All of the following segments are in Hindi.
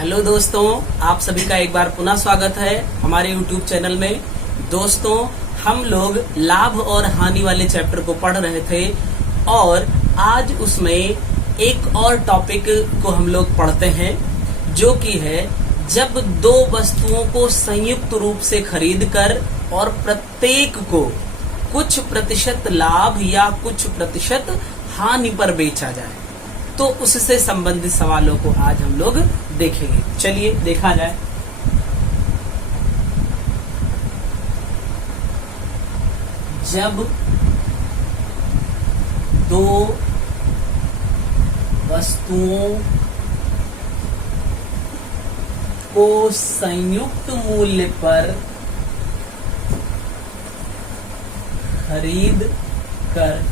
हेलो दोस्तों, आप सभी का एक बार पुनः स्वागत है हमारे YouTube चैनल में। दोस्तों, हम लोग लाभ और हानि वाले चैप्टर को पढ़ रहे थे और आज उसमें एक और टॉपिक को हम लोग पढ़ते हैं, जो कि है जब दो वस्तुओं को संयुक्त रूप से खरीद कर और प्रत्येक को कुछ प्रतिशत लाभ या कुछ प्रतिशत हानि पर बेचा जाए, तो उससे संबंधित सवालों को आज हम लोग देखेंगे। चलिए देखा जाए। जब दो वस्तुओं को संयुक्त मूल्य पर खरीद कर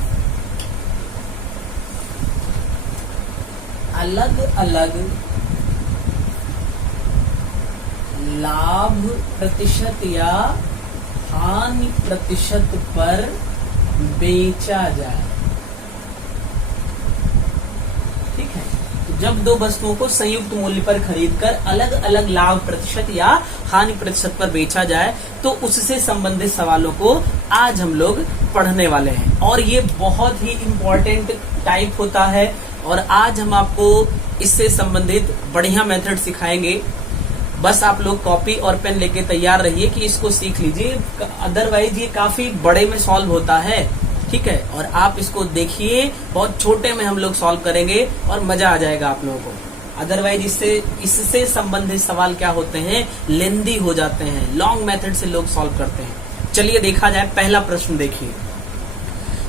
अलग अलग लाभ प्रतिशत या हानि प्रतिशत पर बेचा जाए। ठीक है, तो जब दो वस्तुओं को संयुक्त मूल्य पर खरीदकर अलग अलग लाभ प्रतिशत या हानि प्रतिशत पर बेचा जाए, तो उससे संबंधित सवालों को आज हम लोग पढ़ने वाले हैं। और ये बहुत ही इम्पोर्टेंट टाइप होता है और आज हम आपको इससे संबंधित बढ़िया मेथड सिखाएंगे। बस आप लोग कॉपी और पेन लेके तैयार रहिए कि इसको सीख लीजिए, अदरवाइज ये काफी बड़े में सॉल्व होता है। ठीक है, और आप इसको देखिए, बहुत छोटे में हम लोग सॉल्व करेंगे और मजा आ जाएगा आप लोगों को। अदरवाइज इससे संबंधित सवाल क्या होते हैं, लेंदी हो जाते हैं, लॉन्ग मेथड से लोग सॉल्व करते हैं। चलिए देखा जाए। पहला प्रश्न देखिए,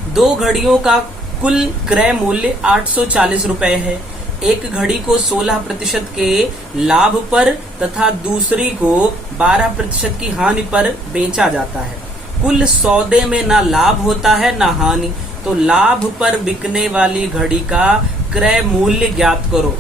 दो घड़ियों का कुल क्रय मूल्य 840 रुपए है। एक घड़ी को 16% के लाभ पर तथा दूसरी को 12% की हानि पर बेचा जाता है। कुल सौदे में ना लाभ होता है ना हानि, तो लाभ पर बिकने वाली घड़ी का क्रय मूल्य ज्ञात करो।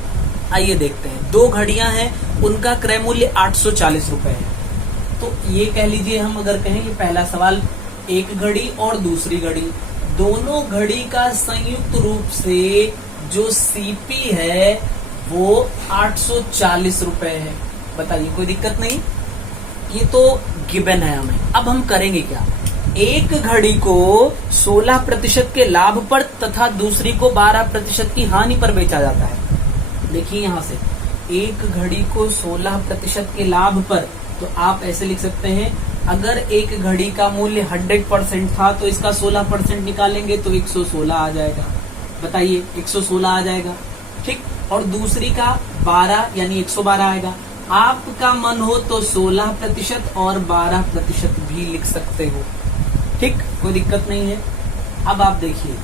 आइए देखते हैं। दो घड़ियां हैं, उनका क्रय मूल्य 840 रुपए है। तो ये कह लीजिए, हम अगर कहें ये पहला सवाल, एक घड़ी और दूसरी घड़ी, दोनों घड़ी का संयुक्त रूप से जो सीपी है वो 840 रुपए है। बताइए, कोई दिक्कत नहीं, ये तो गिवन है हमें। अब हम करेंगे क्या, एक घड़ी को 16% के लाभ पर तथा दूसरी को 12% की हानि पर बेचा जाता है। देखिए यहां से, एक घड़ी को 16% के लाभ पर, तो आप ऐसे लिख सकते हैं, अगर एक घड़ी का मूल्य 100% था तो इसका 16% निकालेंगे तो 116 आ जाएगा। बताइए, 116 आ जाएगा। ठीक, और दूसरी का 12 यानी 112 आएगा। आपका मन हो तो 16% और 12% भी लिख सकते हो। ठीक, कोई दिक्कत नहीं है। अब आप देखिए,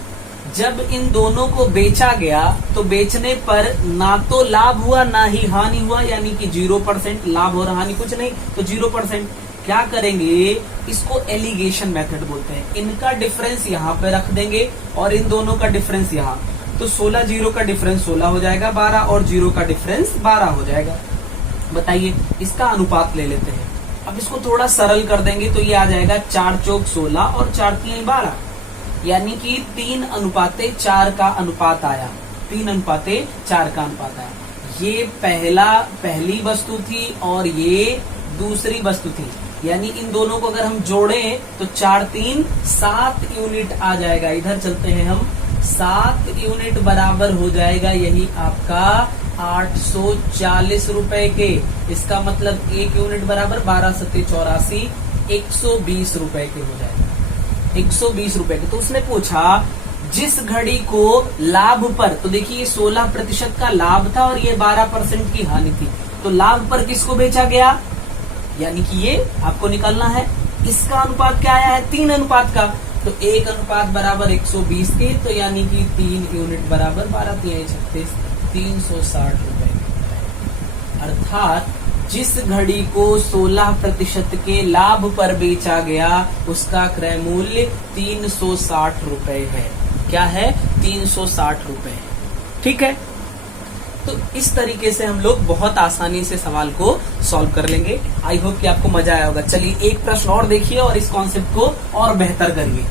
जब इन दोनों को बेचा गया तो बेचने पर ना तो लाभ हुआ ना ही हानि हुआ, यानी कि 0%। लाभ और हानि कुछ नहीं, तो 0%। क्या करेंगे, इसको एलिगेशन मेथड बोलते हैं। इनका डिफरेंस यहाँ पे रख देंगे और इन दोनों का डिफरेंस यहाँ, तो 16 जीरो का डिफरेंस 16 हो जाएगा, 12 और 0 का डिफरेंस 12 हो जाएगा। बताइए, इसका अनुपात ले लेते हैं। अब इसको थोड़ा सरल कर देंगे तो ये आ जाएगा 4 चौक 16 और 4 तीन 12, यानी कि 3:4 का अनुपात आया। 3:4 का अनुपात आया। ये पहली वस्तु थी और ये दूसरी वस्तु थी, यानी इन दोनों को अगर हम जोड़ें तो 4 3 7 यूनिट आ जाएगा। इधर चलते हैं हम, 7 यूनिट बराबर हो जाएगा यही आपका 840 रुपए के। इसका मतलब 1 यूनिट बराबर 12 7 84, 120 रुपए के हो जाएगा। 120 रुपए के। तो उसने पूछा, जिस घड़ी को लाभ पर, तो देखिए ये 16% का लाभ था और ये 12% की हानि थी, तो लाभ पर किसको बेचा गया, यानी कि ये आपको निकालना है। इसका अनुपात क्या आया है, 3 अनुपात का, तो 1 अनुपात बराबर 120 के, तो यानी कि 3 यूनिट बराबर 12 3 36, 360 रुपए। अर्थात जिस घड़ी को 16% के लाभ पर बेचा गया उसका क्रय मूल्य 360 रुपए है। क्या है, 360 रुपए। ठीक है, तो इस तरीके से हम लोग बहुत आसानी से सवाल को सॉल्व कर लेंगे। आई होप कि आपको मजा आया होगा। चलिए एक प्रश्न और देखिए और इस कॉन्सेप्ट को और बेहतर करिए।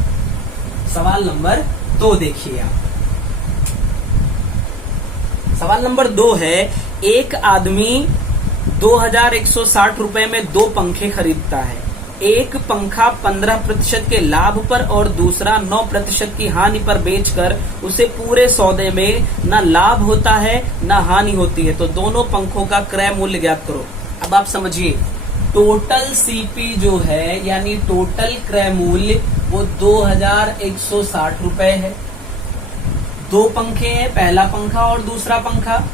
सवाल नंबर 2 देखिए आप। सवाल नंबर 2 है, एक आदमी 2160 रुपए में 2 पंखे खरीदता है। एक पंखा 15% के लाभ पर और दूसरा 9% की हानि पर बेचकर उसे पूरे सौदे में न लाभ होता है न हानि होती है, तो दोनों पंखों का क्रय मूल्य ज्ञात करो। अब आप समझिए, टोटल सीपी जो है यानी टोटल क्रय मूल्य वो 2160 रुपए है। 2 पंखे हैं, पहला पंखा और दूसरा पंखा।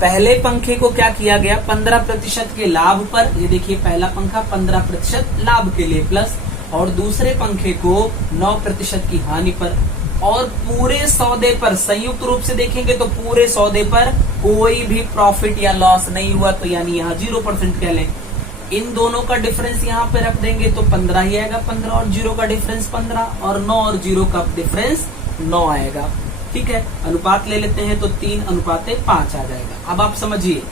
पहले पंखे को क्या किया गया, 15% के लाभ पर, ये देखिए पहला पंखा 15% लाभ के लिए प्लस, और दूसरे पंखे को 9% की हानि पर, और पूरे सौदे पर संयुक्त रूप से देखेंगे तो पूरे सौदे पर कोई भी प्रॉफिट या लॉस नहीं हुआ, तो यानी यहाँ 0% कह लें। इन दोनों का डिफरेंस यहाँ पे रख देंगे तो 15 ही आएगा, 15 और 0 का डिफरेंस 15, और 9 और 0 का डिफरेंस 9 आएगा। ठीक है, अनुपात ले लेते हैं तो 3:5 आ जाएगा। अब आप समझिए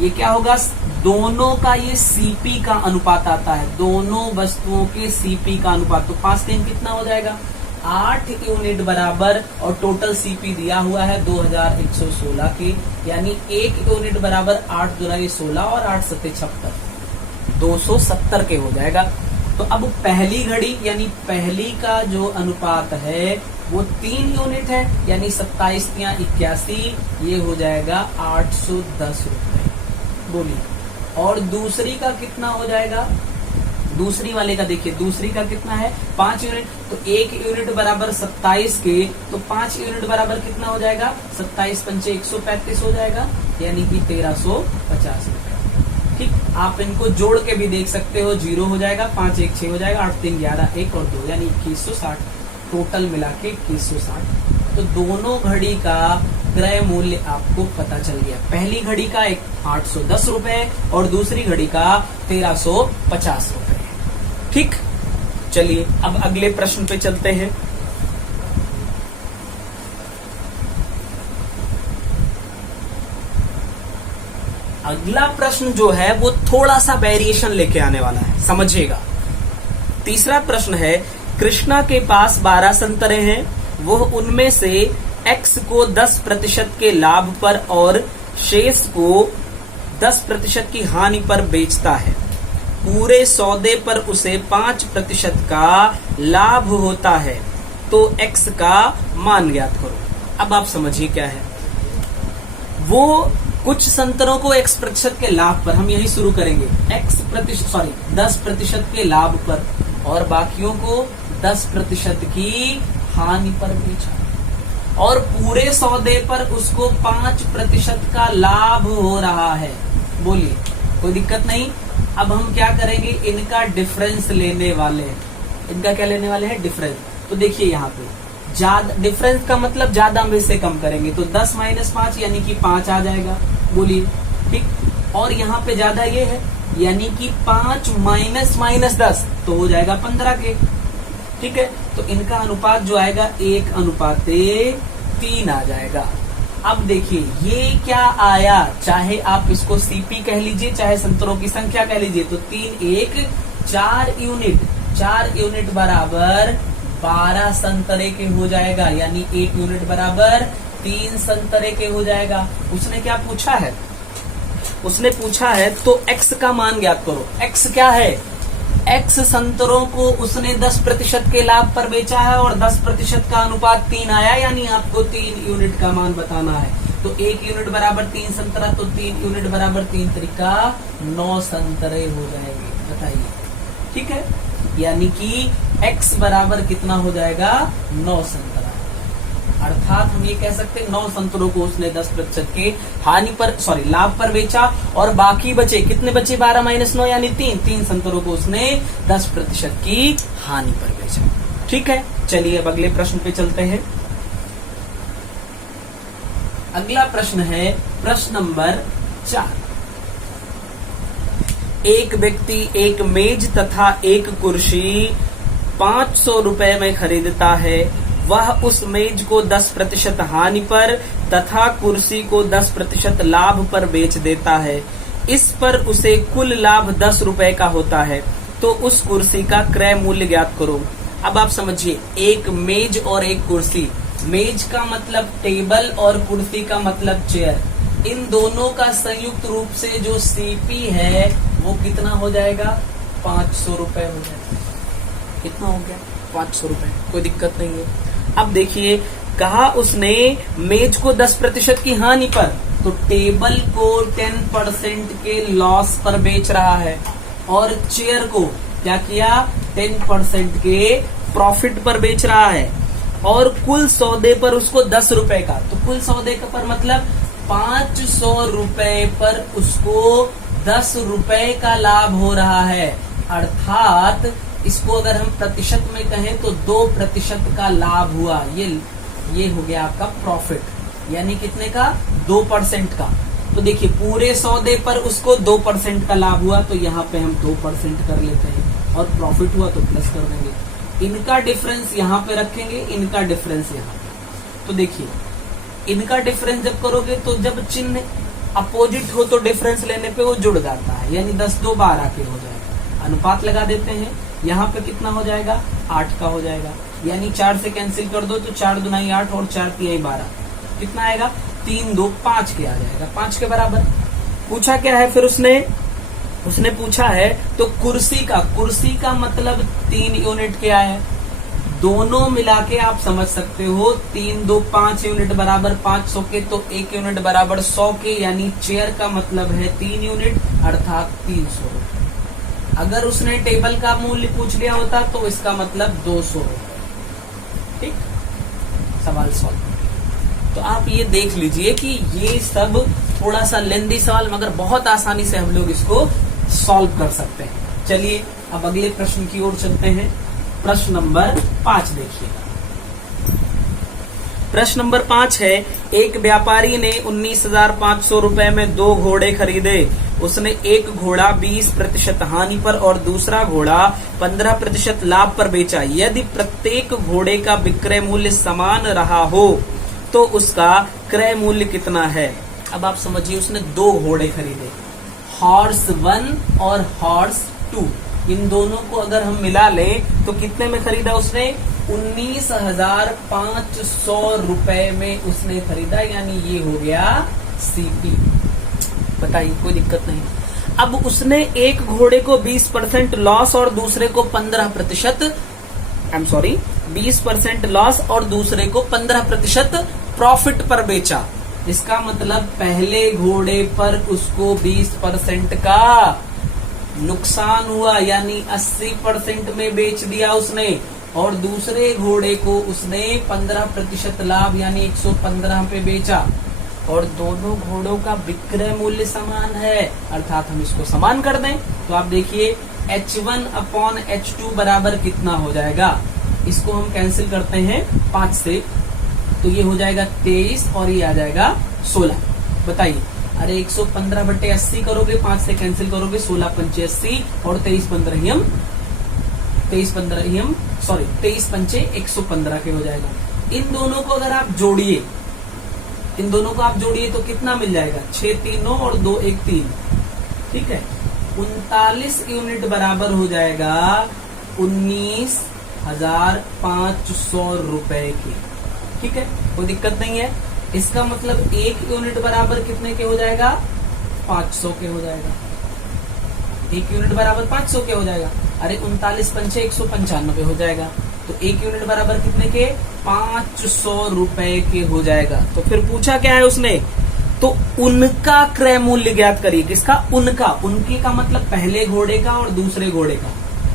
ये क्या होगा, दोनों का ये सीपी का अनुपात आता है, दोनों वस्तुओं के सीपी का अनुपात, तो 5×3 कितना हो जाएगा, 8 यूनिट बराबर, और टोटल सीपी दिया हुआ है 2116 के, यानी 1 यूनिट बराबर 8 × 16 और 8 × 7 76, 270 के हो जाएगा। तो अब पहली घड़ी यानी पहली का जो अनुपात है वो 3 यूनिट है, यानी 27 × 81, ये हो जाएगा 810 रुपए। बोलिए, और दूसरी का कितना हो जाएगा, दूसरी वाले का देखिए, दूसरी का कितना है 5 यूनिट, तो 1 यूनिट बराबर 27 के, तो 5 यूनिट बराबर कितना हो जाएगा, 27 × 5 135 हो जाएगा, यानी कि 1350 रुपए। ठीक, आप इनको जोड़ के भी देख सकते हो, 0 हो जाएगा, 5 1 6 हो जाएगा, 8 3 11 1 और 2, यानी 2160, टोटल मिला के 2160। तो दोनों घड़ी का क्रय मूल्य आपको पता चल गया। पहली घड़ी का 810 रुपए और दूसरी घड़ी का 1350 रुपए। ठीक, चलिए अब अगले प्रश्न पे चलते हैं। अगला प्रश्न जो है वो थोड़ा सा वेरिएशन लेके आने वाला है, समझिएगा। तीसरा प्रश्न है, कृष्णा के पास 12 संतरे हैं, वह उनमें से X को 10% के लाभ पर और शेष को 10% की हानि पर बेचता है। पूरे सौदे पर उसे 5% का लाभ होता है, तो X का मान ज्ञात करो। अब आप समझिए क्या है, वो कुछ संतरों को X% के लाभ पर, हम यही शुरू करेंगे, 10% के लाभ पर, और बाकियों को 10% की हानि पर बेचा, और पूरे सौदे पर उसको 5% का लाभ हो रहा है। बोलिए, कोई दिक्कत नहीं। अब हम क्या करेंगे, इनका डिफरेंस लेने वाले हैं। इनका क्या लेने वाले हैं, डिफरेंस। तो देखिए यहाँ पे ज्यादा डिफरेंस का मतलब ज्यादा में से कम करेंगे, तो 10 - 5 यानी कि 5 आ जाएगा। बोलिए, ठीक, और यहाँ पे ज्यादा ये है, यानी कि 5 - 10 तो हो जाएगा 15 के। ठीक है, तो इनका अनुपात जो आएगा 1:3 आ जाएगा। अब देखिए ये क्या आया, चाहे आप इसको सीपी कह लीजिए चाहे संतरों की संख्या कह लीजिए, तो 3 1 4 यूनिट, 4 यूनिट बराबर 12 संतरे के हो जाएगा, यानी 1 यूनिट बराबर 3 संतरे के हो जाएगा। उसने क्या पूछा है, उसने पूछा है तो X का मान ज्ञात करो। X क्या है, X संतरों को उसने 10% के लाभ पर बेचा है और 10% का अनुपात 3 आया, यानी आपको 3 यूनिट का मान बताना है। तो 1 यूनिट बराबर 3 संतरा, तो 3 यूनिट बराबर 3 तरीका 9 संतरे हो जाएंगे। बताइए, ठीक है, यानी कि X बराबर कितना हो जाएगा, 9 संतरा। अर्थात हम ये कह सकते हैं 9 संतरों को उसने 10% के हानि पर लाभ पर बेचा, और बाकी बचे कितने बचे, 12 - 9 यानी 3 संतरों को उसने 10% की हानि पर बेचा। ठीक है, चलिए अब अगले प्रश्न पे चलते हैं। अगला प्रश्न है प्रश्न नंबर 4। एक व्यक्ति एक मेज तथा एक कुर्सी 500 रुपए में खरीदता है। वह उस मेज को 10% हानि पर तथा कुर्सी को 10% लाभ पर बेच देता है। इस पर उसे कुल लाभ 10 रुपए का होता है, तो उस कुर्सी का क्रय मूल्य ज्ञात करो। अब आप समझिए, एक मेज और एक कुर्सी, मेज का मतलब टेबल और कुर्सी का मतलब चेयर। इन दोनों का संयुक्त रूप से जो सीपी है वो कितना हो जाएगा, 500 रुपए हो जाएगा। कितना हो गया, 500 रुपए, कोई दिक्कत नहीं है। अब देखिए, कहा उसने मेज को 10% की हानि पर, तो टेबल को 10% के लॉस पर बेच रहा है, और चेयर को क्या किया, 10% के प्रॉफिट पर बेच रहा है, और कुल सौदे पर उसको 10 रुपए का, तो कुल सौदे का पर मतलब 500 रुपए पर उसको 10 रुपए का लाभ हो रहा है। अर्थात इसको अगर हम प्रतिशत में कहें तो 2% का लाभ हुआ। ये हो गया आपका प्रॉफिट, यानी कितने का, 2% का। तो देखिए, पूरे सौदे पर उसको 2% का लाभ हुआ, तो यहाँ पे हम 2% कर लेते हैं, और प्रॉफिट हुआ तो प्लस कर देंगे। इनका डिफरेंस यहाँ पे रखेंगे, इनका डिफरेंस यहाँ पे। तो देखिए, इनका डिफरेंस जब करोगे तो जब चिन्ह अपोजिट हो तो डिफरेंस लेने पे वो जुड़ जाता है, यानी 10 2 12 के हो जाएगा। अनुपात लगा देते हैं, यहाँ पे कितना हो जाएगा, 8 का हो जाएगा, यानी 4 से कैंसिल कर दो तो 4 दूनी 8 और 4 तिहाई 12, कितना आएगा, 3 2 5 के आ जाएगा, 5 के बराबर। पूछा क्या है फिर उसने पूछा है तो कुर्सी का मतलब 3 यूनिट क्या है, दोनों मिला के आप समझ सकते हो, 3 2 5 यूनिट बराबर 500 के, तो 1 यूनिट बराबर 100 के, यानी चेयर का मतलब है 3 यूनिट अर्थात 300 रुपए। अगर उसने टेबल का मूल्य पूछ लिया होता तो इसका मतलब 200 रुपए। ठीक, सवाल सॉल्व। तो आप ये देख लीजिए कि ये सब थोड़ा सा लेंदी सवाल, मगर बहुत आसानी से हम लोग इसको सॉल्व कर सकते हैं। चलिए अब अगले प्रश्न की ओर चलते हैं। प्रश्न नंबर 5 देखिएगा। प्रश्न नंबर 5 है, एक व्यापारी ने 19,500 रुपए में 2 घोड़े खरीदे। उसने एक घोड़ा 20% हानि पर और दूसरा घोड़ा 15% लाभ पर बेचा। यदि प्रत्येक घोड़े का विक्रय मूल्य समान रहा हो तो उसका क्रय मूल्य कितना है। अब आप समझिए, उसने 2 घोड़े खरीदे, हॉर्स 1 और हॉर्स 2। इन दोनों को अगर हम मिला लें तो कितने में खरीदा उसने, 19,500 रुपए में उसने खरीदा, यानी ये हो गया सीपी। बताइए, कोई दिक्कत नहीं। अब उसने एक घोड़े को 20% लॉस और दूसरे को 20% लॉस और दूसरे को 15% प्रॉफिट पर बेचा। इसका मतलब पहले घोड़े पर उसको 20% का नुकसान हुआ, यानी 80% में बेच दिया उसने, और दूसरे घोड़े को उसने 15% लाभ यानी 115 पे बेचा, और दोनों घोड़ों का विक्रय मूल्य समान है, अर्थात हम इसको समान कर दें तो आप देखिए H1/H2 बराबर कितना हो जाएगा। इसको हम कैंसिल करते हैं 5 से, तो ये हो जाएगा 23 और ये आ जाएगा 16। बताइए, अरे 115/80 करोगे, 5 से कैंसिल करोगे, 16 पंचे 80 और 23 पंचे 115 के हो जाएगा। इन दोनों को अगर आप जोड़िए, तो कितना मिल जाएगा, 6 3 9 और 2 1 3, ठीक है, 39 यूनिट बराबर हो जाएगा 19,500 रुपए की। ठीक है, कोई दिक्कत नहीं है। इसका मतलब 1 यूनिट बराबर कितने के हो जाएगा, 500 के हो जाएगा। 1 यूनिट बराबर 500 के हो जाएगा। अरे 39 पंचे 195 हो जाएगा, तो 1 यूनिट बराबर कितने के, 500 रुपए के हो जाएगा। तो फिर पूछा क्या है उसने, तो उनका क्रय मूल्य ज्ञात करिए। किसका, उनके का मतलब पहले घोड़े का और दूसरे घोड़े का।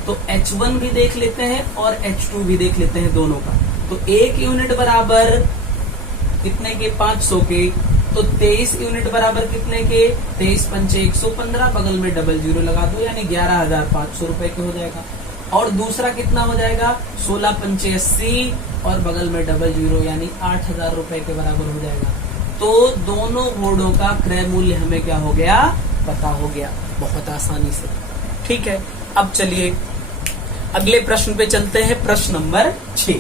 तो H1 भी देख लेते हैं और H2 भी देख लेते हैं दोनों का। तो 1 यूनिट बराबर कितने के, 500 के, तो 23 यूनिट बराबर कितने के, 23 पंचे 115, बगल में डबल जीरो लगा दो, यानी 11,500 रुपए के हो जाएगा। और दूसरा कितना हो जाएगा, 16 पंचे 80 और बगल में डबल जीरो, यानी 8,000 रुपए के बराबर हो जाएगा। तो दोनों घोड़ों का क्रय मूल्य हमें क्या हो गया, पता हो गया, बहुत आसानी से। ठीक है, अब चलिए अगले प्रश्न पे चलते हैं। प्रश्न नंबर 6।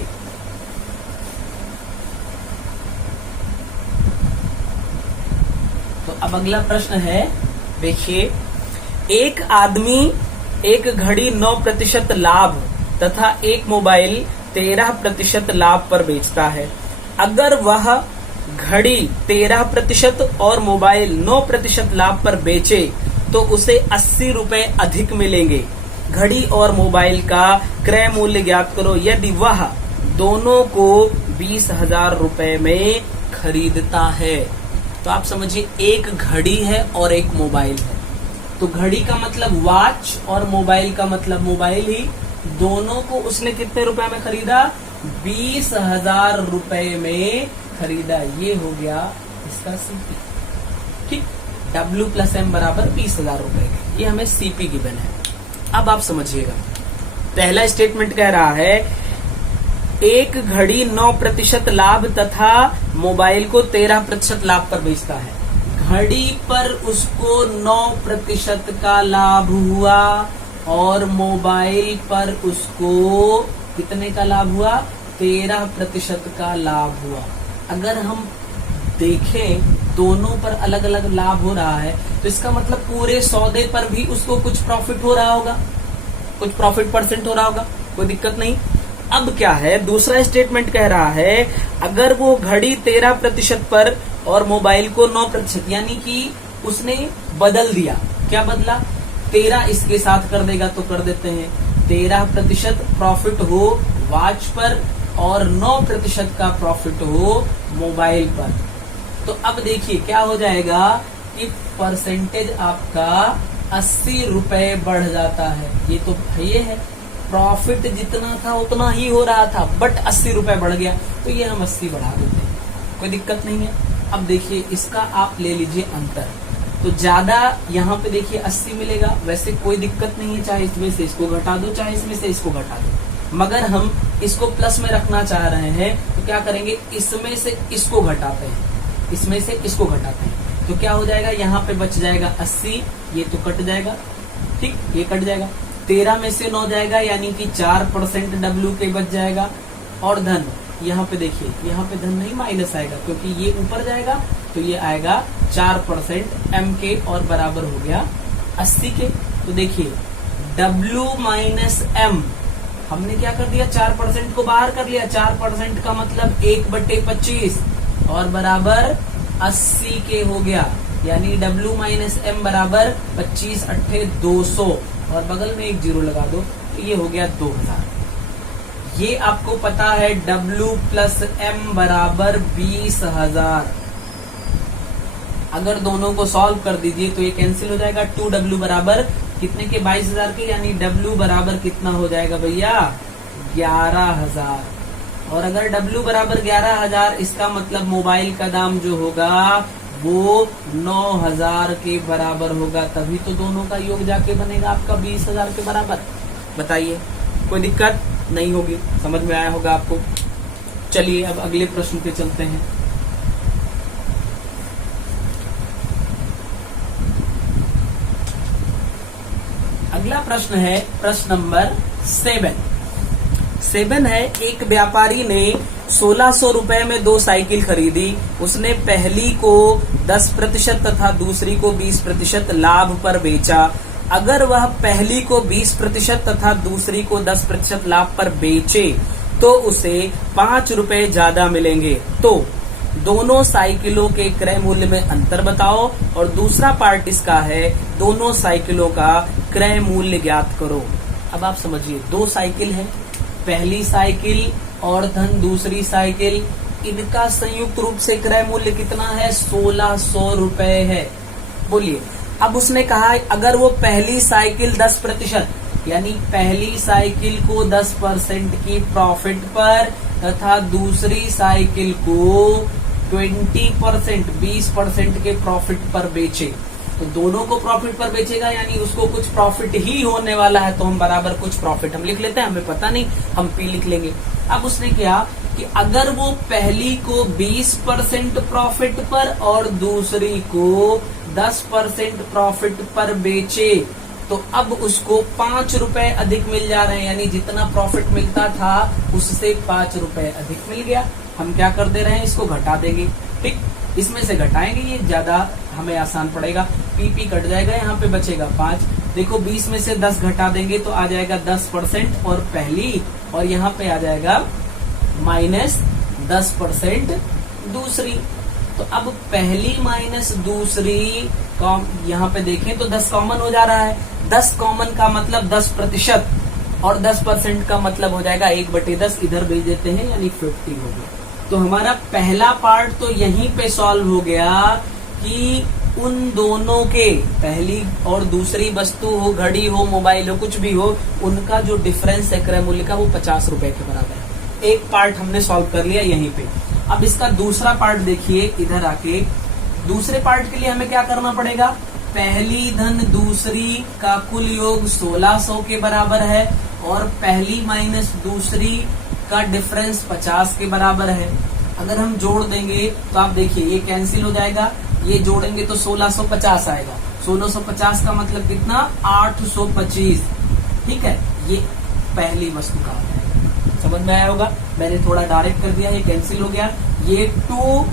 तो अब अगला प्रश्न है, देखिए, एक आदमी एक घड़ी 9% लाभ तथा एक मोबाइल 13% लाभ पर बेचता है। अगर वह घड़ी 13% और मोबाइल 9% लाभ पर बेचे तो उसे 80 रुपए अधिक मिलेंगे। घड़ी और मोबाइल का क्रय मूल्य ज्ञात करो यदि वह दोनों को 20,000 रुपए में खरीदता है। तो आप समझिए, एक घड़ी है और एक मोबाइल है। तो घड़ी का मतलब वॉच और मोबाइल का मतलब मोबाइल ही, दोनों को उसने कितने रुपए में खरीदा? 20,000 रुपए में खरीदा। ये हो गया इसका सीपी। ठीक, W + M बराबर 20,000 रुपए। ये हमें सीपी गिवन है। अब आप समझिएगा, पहला स्टेटमेंट कह रहा है एक घड़ी 9% लाभ तथा मोबाइल को 13% लाभ पर बेचता है। घड़ी पर उसको 9% का लाभ हुआ और मोबाइल पर उसको कितने का लाभ हुआ? 13% का लाभ हुआ। अगर हम देखें दोनों पर अलग अलग लाभ हो रहा है तो इसका मतलब पूरे सौदे पर भी उसको कुछ प्रॉफिट हो रहा होगा, कुछ प्रॉफिट परसेंट हो रहा होगा, कोई दिक्कत नहीं। अब क्या है, दूसरा स्टेटमेंट कह रहा है अगर वो घड़ी 13% पर और मोबाइल को 9%, यानी कि उसने बदल दिया। क्या बदला? 13 इसके साथ कर देगा तो कर देते हैं, 13% प्रॉफिट हो वॉच पर और 9% का प्रॉफिट हो मोबाइल पर। तो अब देखिए क्या हो जाएगा कि परसेंटेज आपका 80 रुपए बढ़ जाता है। ये तो ये है, प्रॉफिट जितना था उतना ही हो रहा था बट 80 रुपए बढ़ गया, तो ये हम 80 बढ़ा देते हैं, कोई दिक्कत नहीं है। अब देखिए इसका आप ले लीजिए अंतर, तो ज्यादा यहाँ पे देखिए 80 मिलेगा, वैसे कोई दिक्कत नहीं है, चाहे इसमें से इसको घटा दो चाहे इसमें से इसको घटा दो। मगर हम इसको प्लस में रखना चाह रहे हैं तो क्या करेंगे, इसमें से इसको घटाते हैं, इसमें से इसको घटाते हैं। तो क्या हो जाएगा, यहाँ पे बच जाएगा 80, ये तो कट जाएगा, ठीक, ये कट जाएगा। 13 में से 9 जाएगा यानी कि 4% W के बच जाएगा। और धन यहाँ पे देखिए, यहाँ पे धन नहीं माइनस आएगा क्योंकि ये ऊपर जाएगा, तो ये आएगा 4% M के और बराबर हो गया 80 के। तो देखिए W - M हमने क्या कर दिया, 4% को बाहर कर लिया। 4% का मतलब 1/25 और बराबर 80 के हो गया, यानी W - M बराबर 25 × 200 और बगल में एक 0 लगा दो तो ये हो गया 2000। ये आपको पता है W + M बराबर 20,000। अगर दोनों को सॉल्व कर दीजिए तो ये कैंसिल हो जाएगा। 2W बराबर कितने के, 22,000 के, यानी W बराबर कितना हो जाएगा भैया, 11,000। और अगर W बराबर 11,000 इसका मतलब मोबाइल का दाम जो होगा वो 9,000 के बराबर होगा, तभी तो दोनों का योग जाके बनेगा आपका 20,000 के बराबर। बताइए, कोई दिक्कत नहीं होगी, समझ में आया होगा आपको। चलिए अब अगले प्रश्न पे चलते हैं। अगला प्रश्न है प्रश्न नंबर 7 है, एक व्यापारी ने 1600 रुपए में 2 साइकिल खरीदी। उसने पहली को 10% तथा दूसरी को 20% लाभ पर बेचा। अगर वह पहली को 20% तथा दूसरी को 10% लाभ पर बेचे तो उसे 5 रुपए ज्यादा मिलेंगे। तो दोनों साइकिलों के क्रय मूल्य में अंतर बताओ। और दूसरा पार्ट इसका है दोनों साइकिलों का क्रय मूल्य ज्ञात करो। अब आप समझिए, 2 साइकिल है, पहली साइकिल और धन दूसरी साइकिल, इनका संयुक्त रूप से क्रय मूल्य कितना है, 1600 रुपए है। बोलिए, अब उसने कहा अगर वो पहली साइकिल 10%, यानी पहली साइकिल को 10% की प्रॉफिट पर तथा दूसरी साइकिल को 20% के प्रॉफिट पर बेचे, तो दोनों को प्रॉफिट पर बेचेगा यानी उसको कुछ प्रॉफिट ही होने वाला है, तो हम बराबर कुछ प्रॉफिट हम लिख लेते हैं, हमें पता नहीं, हम P लिख लेंगे। अब उसने क्या कि अगर वो पहली को 20% प्रॉफिट पर और दूसरी को 10% प्रॉफिट पर बेचे तो अब उसको 5 रुपए अधिक मिल जा रहे हैं, यानी जितना प्रॉफिट मिलता था उससे 5 रुपए अधिक मिल गया। हम क्या कर दे रहे हैं, इसको घटा देंगे, ठीक, इसमें से घटाएंगे, ये ज्यादा हमें आसान पड़ेगा। PP कट जाएगा, यहाँ पे बचेगा 5। देखो 20 में से 10 घटा देंगे तो आ जाएगा 10% और पहली, और यहाँ पे आ जाएगा -10% दूसरी। तो अब पहली माइनस दूसरी यहाँ पे देखें तो 10 कॉमन हो जा रहा है। 10 कॉमन का मतलब 10% और 10% का मतलब हो जाएगा 1/10, इधर भेज देते हैं यानी 50 हो गया। तो हमारा पहला पार्ट तो यहीं पे सॉल्व हो गया कि उन दोनों के, पहली और दूसरी वस्तु हो, घड़ी हो, मोबाइल हो, कुछ भी हो, उनका जो डिफरेंस है क्रय मूल्य का वो 50 रुपए के बराबर है। एक पार्ट हमने सॉल्व कर लिया यहीं पे। अब इसका दूसरा पार्ट देखिए, इधर आके दूसरे पार्ट के लिए हमें क्या करना पड़ेगा, पहली धन दूसरी का कुल योग 1600 के बराबर है और पहली माइनस दूसरी का डिफरेंस 50 के बराबर है। अगर हम जोड़ देंगे तो आप देखिए ये कैंसिल हो जाएगा, ये जोड़ेंगे तो 1650 आएगा। 1650 का मतलब कितना, 825। ठीक है, ये पहली वस्तु का आता है। समझ में आया होगा, मैंने थोड़ा डायरेक्ट कर दिया, ये कैंसिल हो गया। ये 2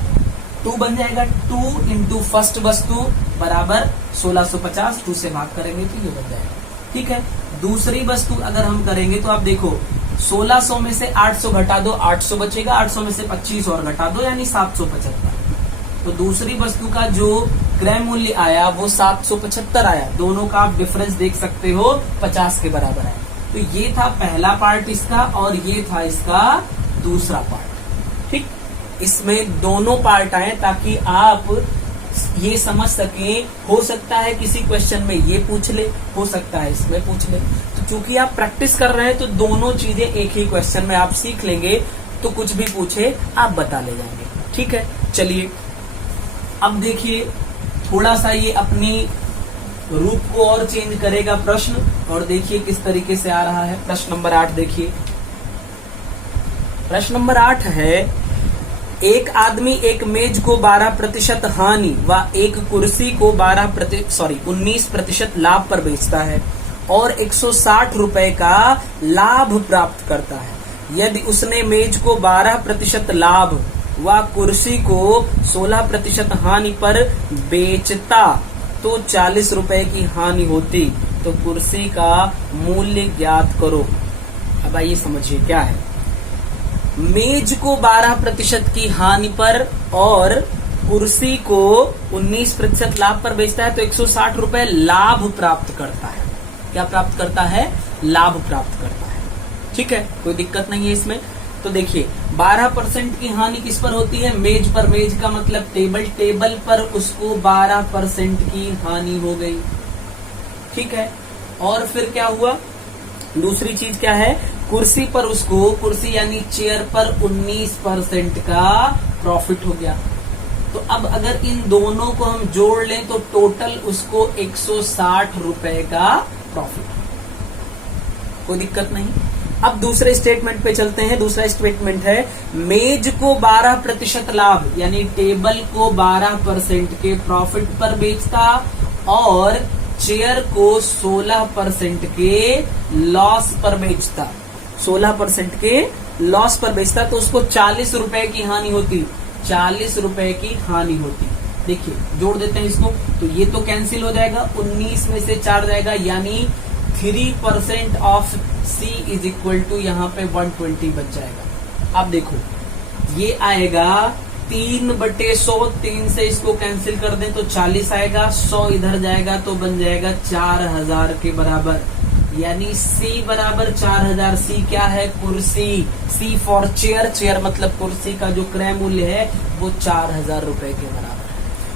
बन जाएगा, 2 इंटू फर्स्ट वस्तु बराबर 1650, 2 से भाग करेंगे तो ये बन जाएगा। ठीक है, दूसरी वस्तु अगर हम करेंगे तो आप देखो 1600 में से 800 घटा दो, 800 बचेगा, 800 में से 25 और घटा दो यानी 775। तो दूसरी वस्तु का जो क्रय मूल्य आया वो 775 आया। दोनों का आप डिफरेंस देख सकते हो, 50 के बराबर है। तो ये था पहला पार्ट इसका और ये था इसका दूसरा पार्ट। ठीक, इसमें दोनों पार्ट आए ताकि आप ये समझ सकें। हो सकता है किसी क्वेश्चन में ये पूछ ले, हो सकता है इसमें पूछ ले। तो चूंकि आप प्रैक्टिस कर रहे हैं तो दोनों चीजें एक ही क्वेश्चन में आप सीख लेंगे, तो कुछ भी पूछे आप बता ले जाएंगे। ठीक है, चलिए अब देखिए थोड़ा सा ये अपनी रूप को और चेंज करेगा प्रश्न, और देखिए किस तरीके से आ रहा है। प्रश्न नंबर 8 देखिए, प्रश्न नंबर 8 है, एक आदमी एक मेज को 12% हानि व एक कुर्सी को 19% लाभ पर बेचता है और 160 रुपए का लाभ प्राप्त करता है। यदि उसने मेज को 12% लाभ व कुर्सी को 16% हानि पर बेचता तो 40 रुपए की हानि होती, तो कुर्सी का मूल्य ज्ञात करो। अब आइए समझिए क्या है। मेज को 12% की हानि पर और कुर्सी को 19% लाभ पर बेचता है तो 160 रुपए लाभ प्राप्त करता है। क्या प्राप्त करता है, लाभ प्राप्त करता है। ठीक है, कोई दिक्कत नहीं है इसमें। तो देखिए 12% की हानि किस पर होती है, मेज पर। मेज का मतलब टेबल, टेबल पर उसको 12% की हानि हो गई। ठीक है, और फिर क्या हुआ, दूसरी चीज क्या है, कुर्सी पर उसको, कुर्सी यानी चेयर पर 19% का प्रॉफिट हो गया। तो अब अगर इन दोनों को हम जोड़ लें तो टोटल उसको 160 रुपए का प्रॉफिट। कोई दिक्कत नहीं। अब दूसरे स्टेटमेंट पे चलते हैं। दूसरा स्टेटमेंट है, मेज को 12% लाभ यानी टेबल को 12% के प्रॉफिट पर बेचता और चेयर को 16% के लॉस पर बेचता। 16% के लॉस पर बेचता तो उसको 40 रुपए की हानि होती। 40 रुपए की हानि होती। देखिए जोड़ देते हैं इसको, तो ये तो कैंसिल हो जाएगा, 19 में से 4 जाएगा यानी 3% of C is equal to यहाँ पे 120 बच जाएगा। अब देखो ये आएगा 3/100, 3 से इसको कैंसिल कर दें तो 40 आएगा, 100 इधर जाएगा तो बन जाएगा 4000 के बराबर, यानी C बराबर 4000। C क्या है, कुर्सी। C फॉर चेयर, चेयर मतलब कुर्सी का जो क्रय मूल्य है वो 4000 रुपए के बराबर है।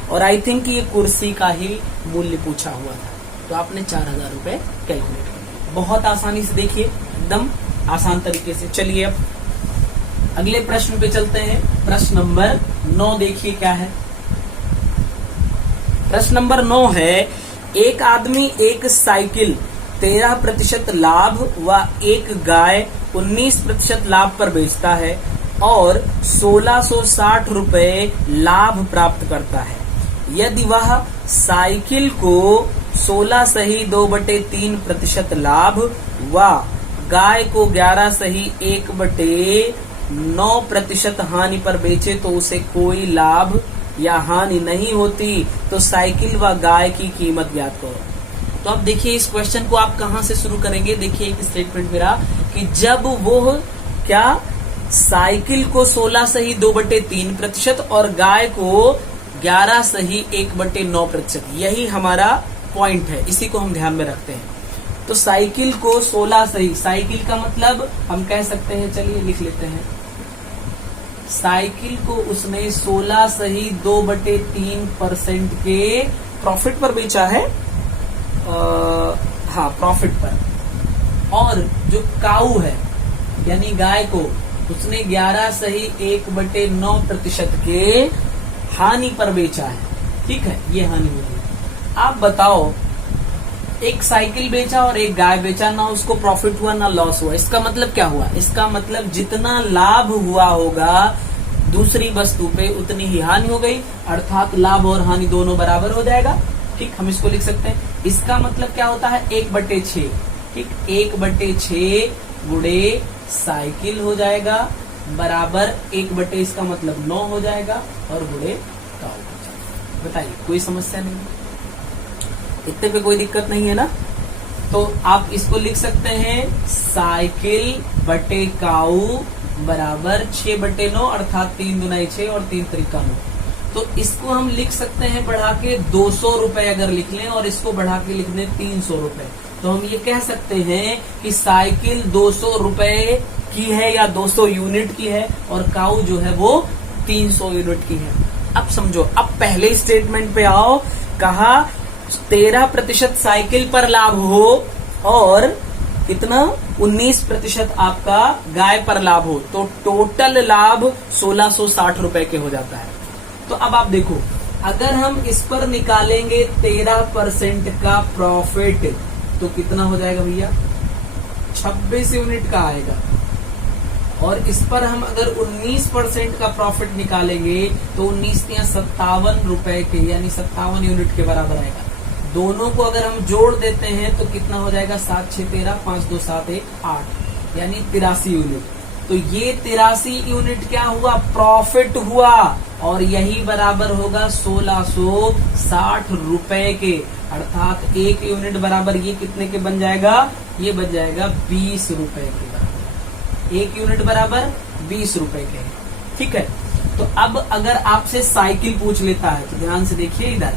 और आई थिंक ये कुर्सी का ही मूल्य पूछा हुआ था, तो आपने 4000 रुपए कैलकुलेट कर दिया। बहुत आसानी से, देखिए एकदम आसान तरीके से। चलिए अब अगले प्रश्न पे चलते हैं। प्रश्न नंबर 9 देखिए क्या है। प्रश्न नंबर 9 है, एक आदमी एक साइकिल 13% लाभ व एक गाय 19% लाभ पर बेचता है और 1660 रुपए लाभ प्राप्त करता है। यदि वह साइकिल को 16 सही 2/3% लाभ व गाय को 11 सही 1/9% हानि पर बेचे तो उसे कोई लाभ या हानि नहीं होती, तो साइकिल व गाय की कीमत ज्ञात करो। तो अब देखिए इस क्वेश्चन को आप कहां से शुरू करेंगे। देखिए एक स्टेटमेंट मेरा कि जब वो क्या साइकिल को 16 सही 2/3% और गाय को 11 सही 1/9%। यही हमारा पॉइंट है, इसी को हम ध्यान में रखते हैं। तो साइकिल को 16 सही, साइकिल का मतलब हम कह सकते हैं, चलिए लिख लेते हैं, साइकिल को उसने 16 सही 2/3% के प्रॉफिट पर बेचा है, हाँ प्रॉफिट पर। और जो काऊ है यानी गाय को उसने 11 सही 1/9% के हानि पर बेचा है। ठीक है, ये हानि हुई। आप बताओ, एक साइकिल बेचा और एक गाय बेचा, ना उसको प्रॉफिट हुआ ना लॉस हुआ। इसका मतलब क्या हुआ? इसका मतलब जितना लाभ हुआ होगा दूसरी वस्तु पे उतनी ही हानि हो गई, अर्थात लाभ और हानि दोनों बराबर हो जाएगा। ठीक, हम इसको लिख सकते हैं। इसका मतलब क्या होता है? 1/6। ठीक, 1/6 गुणे साइकिल हो जाएगा बराबर 1/, इसका मतलब 9 हो जाएगा, और गुणे काऊ हो जाएगा। बताइए, कोई समस्या नहीं, इतने पे कोई दिक्कत नहीं है ना? तो आप इसको लिख सकते हैं साइकिल बटे काऊ बराबर 6/9, अर्थात 3 दूना 6 और 3 त्रिका 9। तो इसको हम लिख सकते हैं बढ़ा के 200 रुपए अगर लिख लें, और इसको बढ़ा के लिख दें 300 रुपए, तो हम ये कह सकते हैं कि साइकिल 200 रुपए की है या 200 यूनिट की है, और काऊ जो है वो 300 यूनिट की है। अब समझो, अब पहले स्टेटमेंट पे आओ, कहा 13% साइकिल पर लाभ हो और कितना 19% आपका गाय पर लाभ हो, तो टोटल लाभ 1660 रुपए के हो जाता है। तो अब आप देखो, अगर हम इस पर निकालेंगे 13% का प्रॉफिट तो कितना हो जाएगा भैया? 26 यूनिट का आएगा। और इस पर हम अगर 19% का प्रॉफिट निकालेंगे तो 19 या 57 रुपए के, यानी 57 यूनिट के बराबर आएगा। दोनों को अगर हम जोड़ देते हैं तो कितना हो जाएगा? 7 6 13, 5 2 7 1 8, यानी 83 यूनिट। तो ये 83 यूनिट क्या हुआ? प्रॉफिट हुआ, और यही बराबर होगा 1660 रुपए के, अर्थात 1 यूनिट बराबर ये कितने के बन जाएगा? ये बन जाएगा 20 रुपए के बराबर। 1 यूनिट बराबर 20 रुपए के। ठीक है, तो अब अगर आपसे साइकिल पूछ लेता है तो ध्यान से देखिए इधर,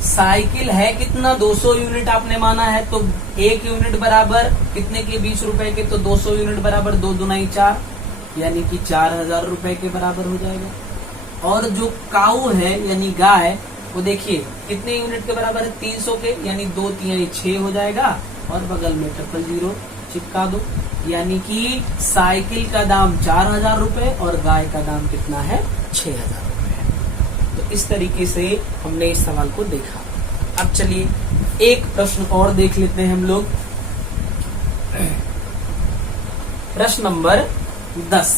साइकिल है कितना? 200 यूनिट आपने माना है, तो 1 यूनिट बराबर कितने के? 20 रुपए के, तो 200 यूनिट बराबर 2 दूना 4, यानी कि 4000 रुपए के बराबर हो जाएगा। और जो काऊ है यानी गाय, वो देखिए कितने यूनिट के बराबर है? 300 के, यानी 2 3 6 हो जाएगा, और बगल में 000 चिपका दो, यानी कि साइकिल का दाम 4000 रुपए और गाय का दाम कितना है? 6000 रुपए। तो इस तरीके से हमने इस सवाल को देखा। अब चलिए एक प्रश्न और देख लेते हैं हम लोग। प्रश्न नंबर 10।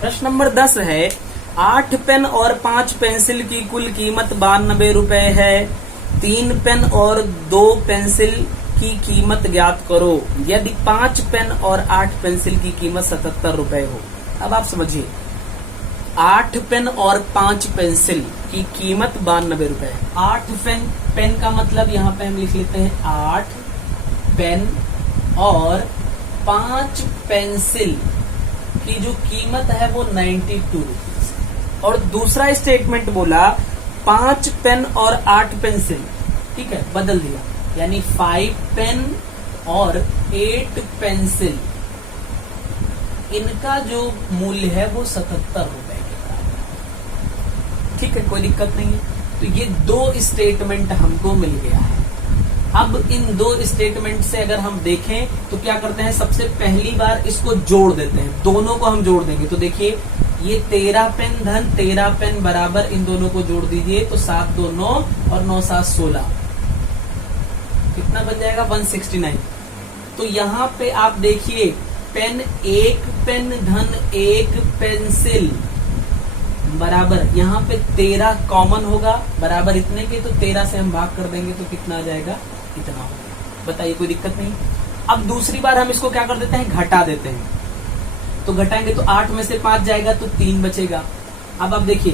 प्रश्न नंबर 10 है, 8 पेन और 5 पेंसिल की कुल कीमत 92 रुपए है। 3 पेन और 2 पेंसिल की कीमत ज्ञात करो यदि 5 पेन और 8 पेंसिल की कीमत 77 रुपए हो। अब आप समझिए, 8 पेन और 5 पेंसिल की कीमत 92 रुपए है। 8 पेन का मतलब यहाँ पे हम लिख लेते हैं 8 पेन, और 5 पेंसिल की जो कीमत है वो 92 रुपीज। और दूसरा स्टेटमेंट बोला 5 पेन और 8 पेंसिल, ठीक है, बदल दिया, यानी 5 पेन और 8 पेंसिल, इनका जो मूल्य है वो 77 रुपए के बराबर। ठीक है, कोई दिक्कत नहीं है। तो ये 2 स्टेटमेंट हमको मिल गया है। अब इन 2 स्टेटमेंट से अगर हम देखें तो क्या करते हैं, सबसे पहली बार इसको जोड़ देते हैं, दोनों को हम जोड़ देंगे। तो देखिए ये 13 पेन धन 13 पेन बराबर, इन दोनों को जोड़ दीजिए तो 7 2 9 और 9 7 16, कितना बन जाएगा 169। तो यहाँ पे आप देखिए पेन 1 पेन धन 1 पेंसिल बराबर, यहाँ पे 13 कॉमन होगा बराबर इतने के, तो 13 से हम भाग कर देंगे तो कितना आ जाएगा, इतना होगा। बताइए, कोई दिक्कत नहीं। अब दूसरी बार हम इसको क्या कर देते हैं, घटा देते हैं। तो घटाएंगे तो 8 में से 5 जाएगा तो 3 बचेगा। अब आप देखिए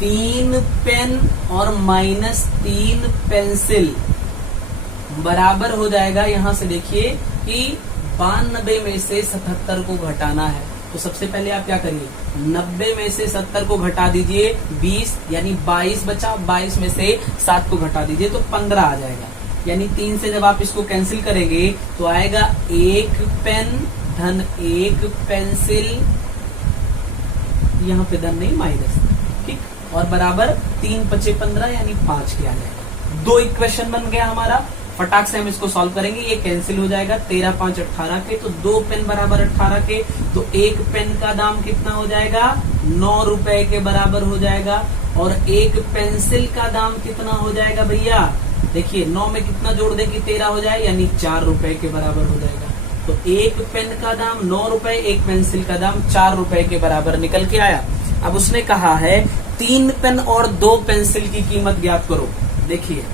3 पेन और -3 पेंसिल बराबर हो जाएगा, यहां से देखिए कि 92 में से 77 को घटाना है, तो सबसे पहले आप क्या करिए, 90 में से 70 को घटा दीजिए, 20 यानी 22 बचा, 22 में से 7 को घटा दीजिए तो 15 आ जाएगा। यानी 3 से जब आप इसको कैंसिल करेंगे तो आएगा 1 पेन धन 1 पेंसिल, यहाँ पे धन नहीं माइनस, ठीक, और बराबर 3 × 5 = 15 यानी 5 किया जाएगा। 2 इक्वेशन बन गया हमारा, फटाक से हम इसको सॉल्व करेंगे, ये कैंसिल हो जाएगा, 13 × 5 = 18 के, तो 2 पेन बराबर 18 के, तो 1 पेन का दाम कितना हो जाएगा, 9 रुपए के बराबर हो जाएगा। और 1 पेंसिल का दाम कितना हो जाएगा भैया, देखिए 9 में कितना जोड़ दे कि 13 हो जाए, यानी 4 रुपए के बराबर हो जाएगा। तो 1 पेन का दाम 9 रुपए, 1 पेंसिल का दाम 4 रुपए के बराबर निकल के आया। अब उसने कहा है 3 पेन और 2 पेंसिल की कीमत ज्ञात करो। देखिए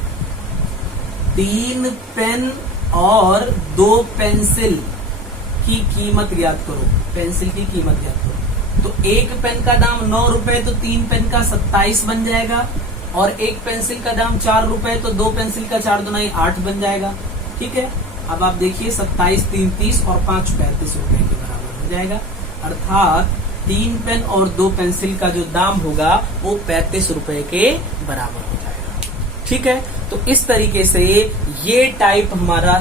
3 पेन और 2 पेंसिल की कीमत ज्ञात करो, पेंसिल की कीमत ज्ञात करो। तो 1 पेन का दाम 9 रुपए, तो 3 पेन का 27 बन जाएगा, और 1 पेंसिल का दाम 4 रुपए, तो 2 पेंसिल का 4 दूनी 8 बन जाएगा। ठीक है, अब आप देखिए 27 × 3 = 30 और 5 = 35 रुपए के बराबर हो जाएगा। अर्थात 3 पेन और 2 पेंसिल का जो दाम होगा वो 35 रुपए के बराबर हो जाएगा। ठीक है, तो इस तरीके से ये टाइप हमारा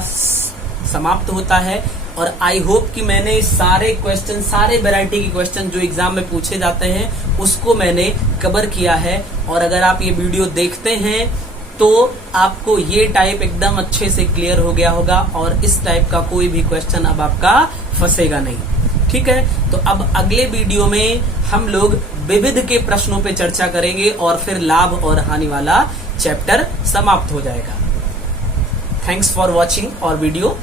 समाप्त होता है। और आई होप कि मैंने सारे क्वेश्चन, सारे वैरायटी के क्वेश्चन जो एग्जाम में पूछे जाते हैं उसको मैंने कवर किया है। और अगर आप ये वीडियो देखते हैं तो आपको ये टाइप एकदम अच्छे से क्लियर हो गया होगा और इस टाइप का कोई भी क्वेश्चन अब आपका फंसेगा नहीं। ठीक है, तो अब अगले वीडियो में हम लोग विविध के प्रश्नों पे चर्चा करेंगे और फिर लाभ और हानि वाला चैप्टर समाप्त हो जाएगा। थैंक्स फॉर वॉचिंग और वीडियो